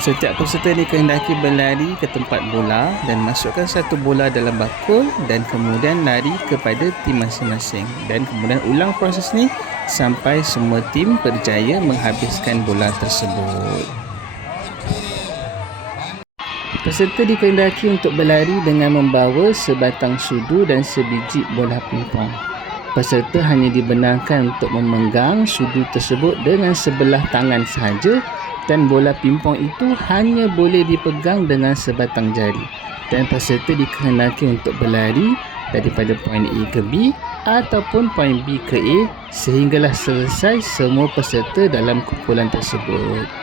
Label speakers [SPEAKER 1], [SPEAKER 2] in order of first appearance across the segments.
[SPEAKER 1] Setiap peserta dikehendaki berlari ke tempat bola dan masukkan satu bola dalam bakul dan kemudian lari kepada tim masing-masing. Dan kemudian ulang proses ni sampai semua tim berjaya menghabiskan bola tersebut. Peserta dikehendaki untuk berlari dengan membawa sebatang sudu dan sebiji bola pingpong. Peserta hanya dibenarkan untuk memegang sudu tersebut dengan sebelah tangan sahaja dan bola pimpong itu hanya boleh dipegang dengan sebatang jari dan peserta dikehendaki untuk berlari daripada poin A ke B ataupun poin B ke A sehinggalah selesai semua peserta dalam kumpulan tersebut.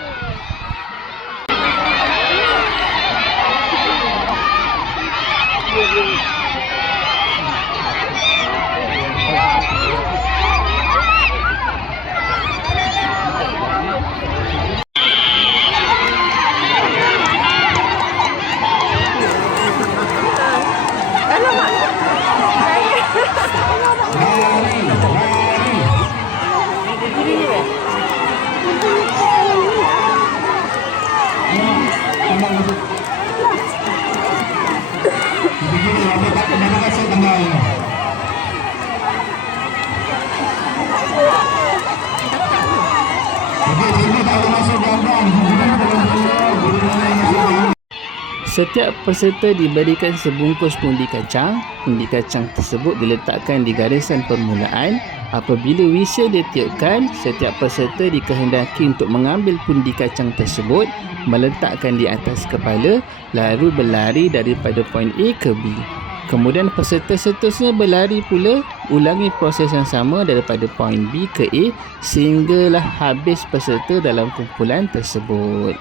[SPEAKER 1] Setiap peserta diberikan sebungkus pundi kacang. Pundi kacang tersebut diletakkan di garisan permulaan. Apabila whistle ditiupkan, setiap peserta dikehendaki untuk mengambil pundi kacang tersebut, meletakkan di atas kepala, lalu berlari daripada poin A ke B. Kemudian peserta seterusnya berlari pula, ulangi proses yang sama daripada poin B ke A sehinggalah habis peserta dalam kumpulan tersebut.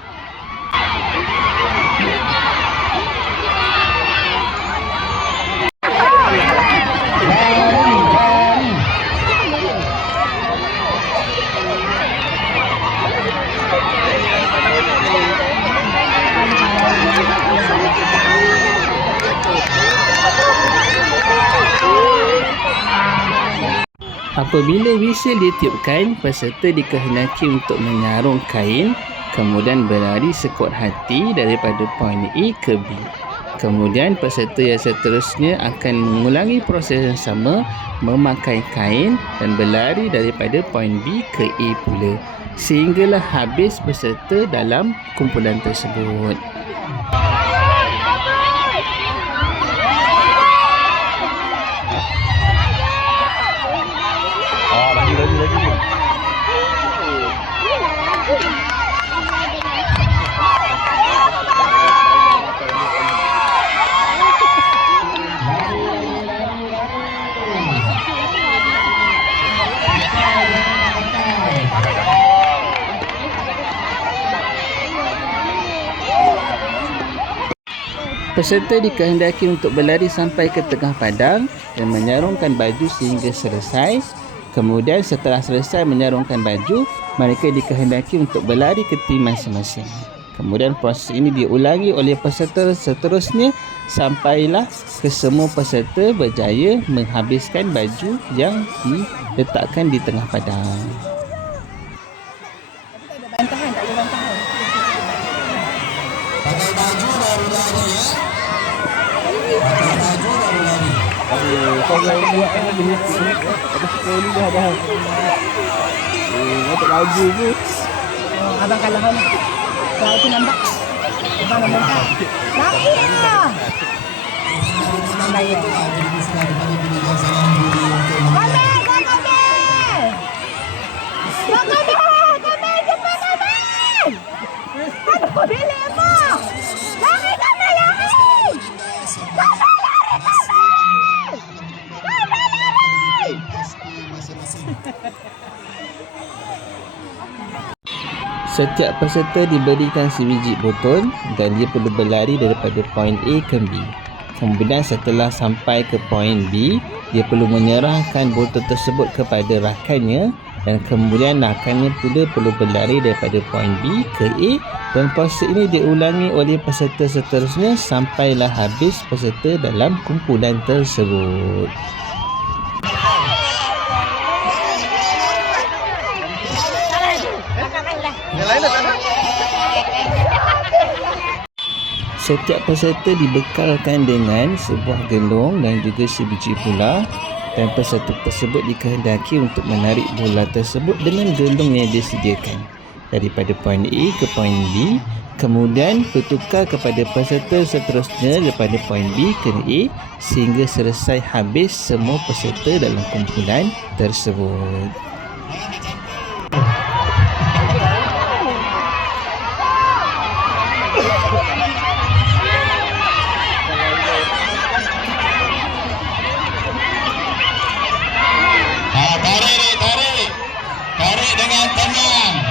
[SPEAKER 1] Apabila whistle ditiupkan, peserta dikehendaki untuk menyarung kain kemudian berlari sekuat hati daripada poin A ke B. Kemudian peserta yang seterusnya akan mengulangi proses yang sama memakai kain dan berlari daripada poin B ke A pula sehinggalah habis peserta dalam kumpulan tersebut. Peserta dikehendaki untuk berlari sampai ke tengah padang dan menyarungkan baju sehingga selesai. Kemudian setelah selesai menyarungkan baju, mereka dikehendaki untuk berlari ke tim masing-masing. Kemudian proses ini diulangi oleh peserta seterusnya sampailah ke semua peserta berjaya menghabiskan baju yang diletakkan di tengah padang.
[SPEAKER 2] Kasi
[SPEAKER 3] kung lain mo ay nagihit ko. Tapos ko ulit na dahan. Eh, ito ka ang
[SPEAKER 4] gugo. Abang kalahan. Kaya tinambak. Iba naman ka. Laki na! Mamaya.
[SPEAKER 2] Mamaya.
[SPEAKER 1] Setiap peserta diberikan sebiji botol dan dia perlu berlari daripada poin A ke B. Kemudian setelah sampai ke poin B, dia perlu menyerahkan botol tersebut kepada rakannya dan kemudian rakannya pula perlu berlari daripada poin B ke A dan proses ini diulangi oleh peserta seterusnya sampailah habis peserta dalam kumpulan tersebut. Setiap peserta dibekalkan dengan sebuah gelong dan juga sebiji bola dan peserta tersebut dikehendaki untuk menarik bola tersebut dengan gelong yang disediakan. Daripada poin A ke poin B kemudian bertukar kepada peserta seterusnya daripada poin B ke A sehingga selesai habis semua peserta dalam kumpulan tersebut.
[SPEAKER 2] Maracanã.